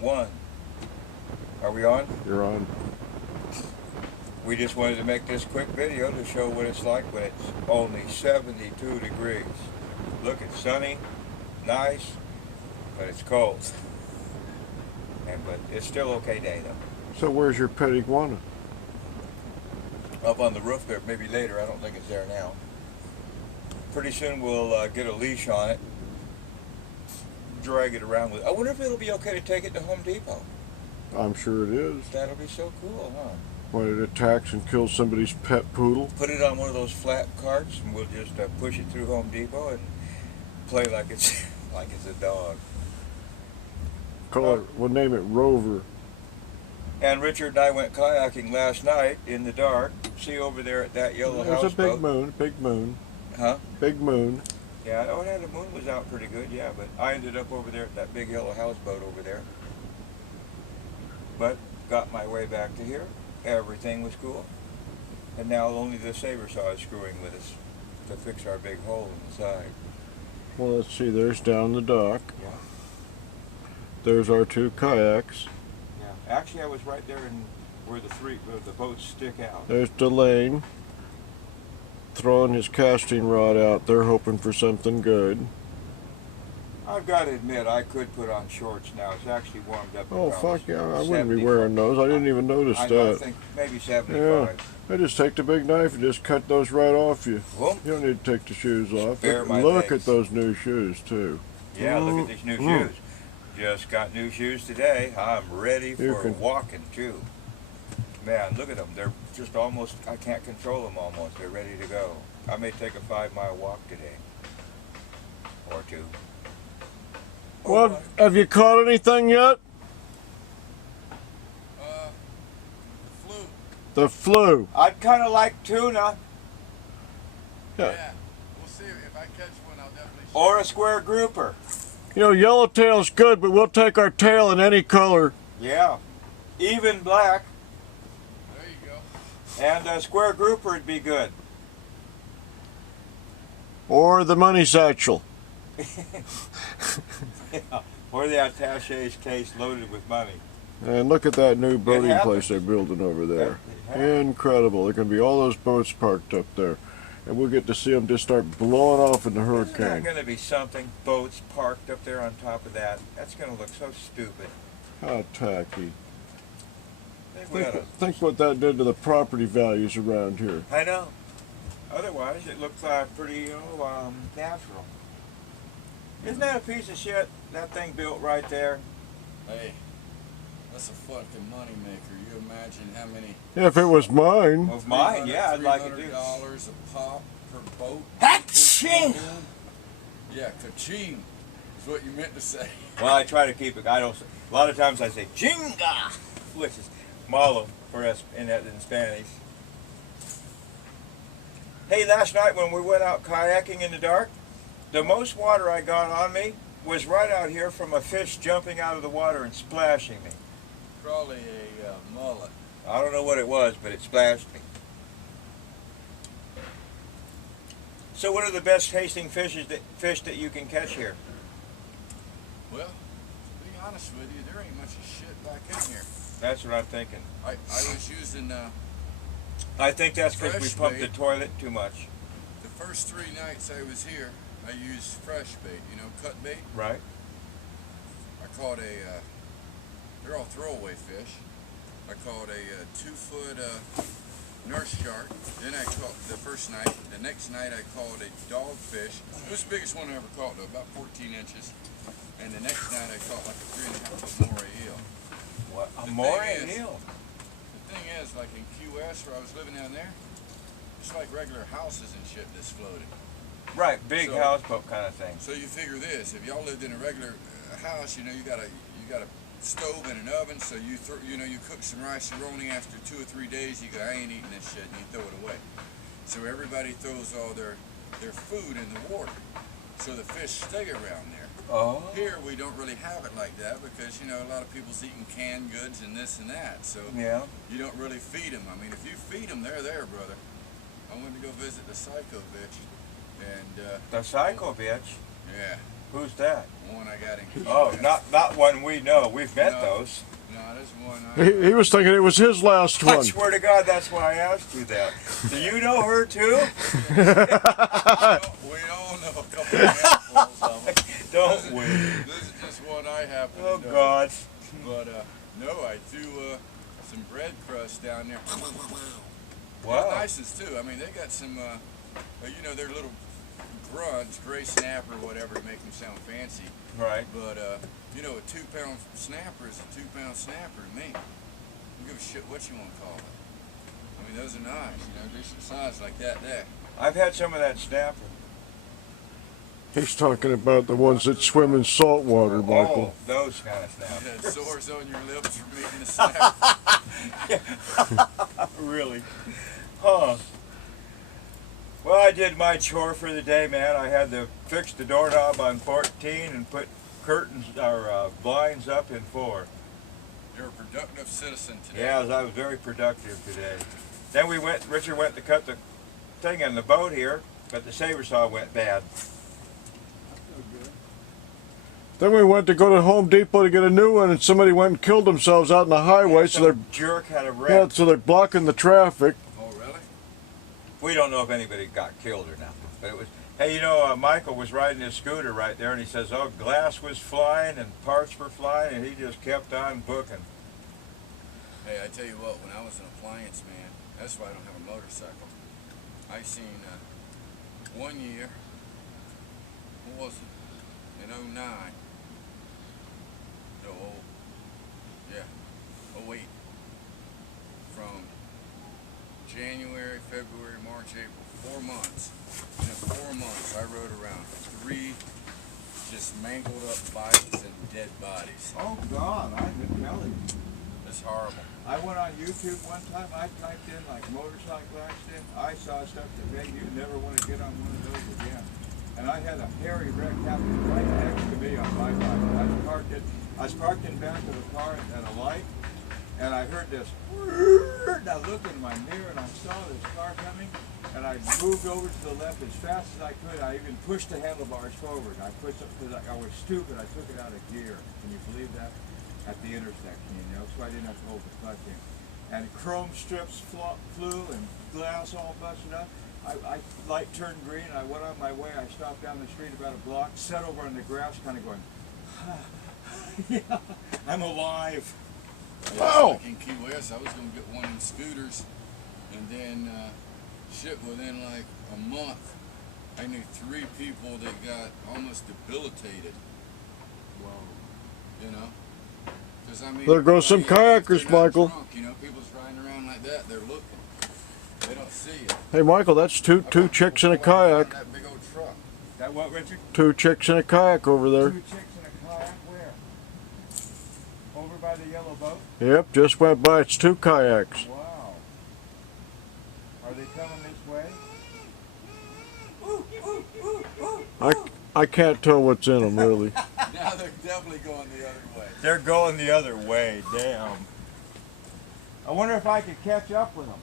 One. Are we on? You're on. We just wanted to make this quick video to show what it's like when it's only 72 degrees. Look, it's sunny, nice, but it's cold. But it's still okay day though. So where's your pet iguana? Up on the roof there, maybe later. I don't think it's there now. Pretty soon we'll get a leash on it, drag it around with. I wonder if it'll be okay to take it to Home Depot. I'm sure it is. That'll be so cool, huh? When it attacks and kills somebody's pet poodle. Put it on one of those flat carts, and we'll just push it through Home Depot and play like it's like it's a dog. We'll name it Rover. And Richard and I went kayaking last night in the dark. See over there at that yellow houseboat? There's a big moon. Huh? Big moon. Yeah, oh yeah, the moon was out pretty good, yeah, but I ended up over there at that big yellow houseboat over there. But got my way back to here. Everything was cool. And now only the saber saw is screwing with us to fix our big hole in the side. Well, let's see, there's down the dock. Yeah. There's our two kayaks. Yeah. Actually, I was right there in where the boats stick out. There's Delane throwing his casting rod out there, hoping for something good. I've got to admit, I could put on shorts now. It's actually warmed up. Oh, fuck yeah, I wouldn't be wearing those. I didn't even notice that. I think maybe 75. Yeah, I just take the big knife and just cut those right off you. Whoop. You don't need to take the shoes off. Look at those new shoes, too. Yeah, look at these new shoes. Just got new shoes today. I'm ready for walking, too. Man, look at them. They're just almost, I can't control them almost. They're ready to go. I may take a 5-mile walk today. Or two. Well, have you caught anything yet? Flu. The flu. I'd kind of like tuna. Yeah. We'll see if I catch one. I'll definitely. Or a square grouper. You know, yellowtail's good, but we'll take our tail in any color. Yeah. Even black. There you go. And a square grouper would be good. Or the money satchel. Yeah. Or the attache's case loaded with money. And look at that new boating place they're building over there. Incredible. There can be all those boats parked up there. And we'll get to see them just start blowing off in the hurricane. Isn't that going to be something? Boats parked up there on top of that. That's going to look so stupid. How tacky. Think what that did to the property values around here. I know. Otherwise, it looks pretty, natural. Isn't that a piece of shit? That thing built right there. Hey, that's a fucking money maker. You imagine how many? If it was mine. Well, mine, yeah, I'd like it too. $300 a pop per boat. Ka-ching! Yeah, ka-ching is what you meant to say. Well, I try to keep it. A lot of times I say chinga, which is malo for us in Spanish. Hey, last night when we went out kayaking in the dark, the most water I got on me was right out here from a fish jumping out of the water and splashing me. Probably a mullet. I don't know what it was, but it splashed me. So what are the best tasting fish that you can catch here? Well, to be honest with you, there ain't much of shit back in here. That's what I'm thinking. I was using I think that's because we fresh pumped bait. the toilet too much. The first 3 nights I was here, I used fresh bait, cut bait. Right. I caught they're all throwaway fish. I caught a 2-foot nurse shark. Then I caught the first night. The next night I caught a dogfish. It was the biggest one I ever caught though, about 14 inches. And the next night I caught like a 3.5-foot moray eel. What? A moray eel? The thing is, like in Key West where I was living down there, it's like regular houses and shit that's floating. Right, big houseboat kind of thing. So you figure this: if y'all lived in a regular house, you got a stove and an oven, so you cook some rice and roni after 2 or 3 days. You go, I ain't eating this shit, and you throw it away. So everybody throws all their food in the water, so the fish stay around there. Oh. Here we don't really have it like that because a lot of people's eating canned goods and this and that. So yeah, you don't really feed them. I mean, if you feed them, they're there, brother. I went to go visit the psycho bitch, and the psycho bitch. Yeah, Who's that? One I got in Key Oh, West. not one we know. We've met No. those. No, there's one He was thinking it was his last I one. swear to God, that's why I asked you that. Do you know her too? we all know a couple of handfuls of them. Don't we? This is just one I happen Oh to know. God. But no, I threw some bread crust down there. Wow. Nices too. I mean, they got some, you know, their little grunts, gray snapper, whatever, to make them sound fancy. Right. But you know, a 2-pound snapper is a 2-pound snapper to me. I don't give a shit what you want to call it. I mean, those are nice. You know, decent size like that there. I've had some of that snapper. He's talking about the ones that swim in salt water, Michael. Oh, those kind of snapper. You had sores on your lips from eating the snapper. Really? Huh. Well, I did my chore for the day, man. I had to fix the doorknob on 14 and put curtains or blinds up in 4. You're a productive citizen today. Yeah, I was very productive today. Then Richard went to cut the thing in the boat here, but the saber saw went bad. Then we went to go to Home Depot to get a new one, and somebody went and killed themselves out in the highway, so they're jerk had a wreck. yeah, so they're blocking the traffic. Oh, really? We don't know if anybody got killed or not, but it was. Hey, you know, Michael was riding his scooter right there, and he says, "Oh, glass was flying and parts were flying," and he just kept on booking. Hey, I tell you what, when I was an appliance man, that's why I don't have a motorcycle. I seen one year, what was it, in 09, no, yeah, 08, from January, February, March, April, 4 months. And in 4 months, I rode around 3 just mangled up bikes and dead bodies. Oh God, I've been telling you. It's horrible. I went on YouTube one time. I typed in like motorcycle accident. I saw stuff that made you never want to get on one of those again. And I had a hairy wreck happen right next to me on my bike. I was parked in back of the car at a light, and I heard this. And I looked in my mirror and I saw this car coming, and I moved over to the left as fast as I could. I even pushed the handlebars forward. I pushed it because I was stupid. I took it out of gear. Can you believe that? At the intersection, you know, so I didn't have to hold the clutch in. And chrome strips flew and glass all busted up. I light turned green. I went on my way. I stopped down the street about a block, sat over on the grass, kind of going, yeah, I'm alive. Wow. Like in Key West, I was going to get one in scooters, and then shit, within like a month, I knew 3 people that got almost debilitated. Whoa. You know? Because I mean, There goes some kayakers, they're not Michael. drunk, you know, people's riding around like that. They're looking. They don't see you. Hey, Michael, that's two chicks in a kayak. That big old truck. That what, Richard? 2 chicks in a kayak over there. 2 chicks in a kayak where? Over by the yellow boat? Yep, just went by. It's 2 kayaks. Wow. Are they coming this way? I can't tell what's in them, really. Now they're definitely going the other way. They're going the other way, damn. I wonder if I could catch up with them.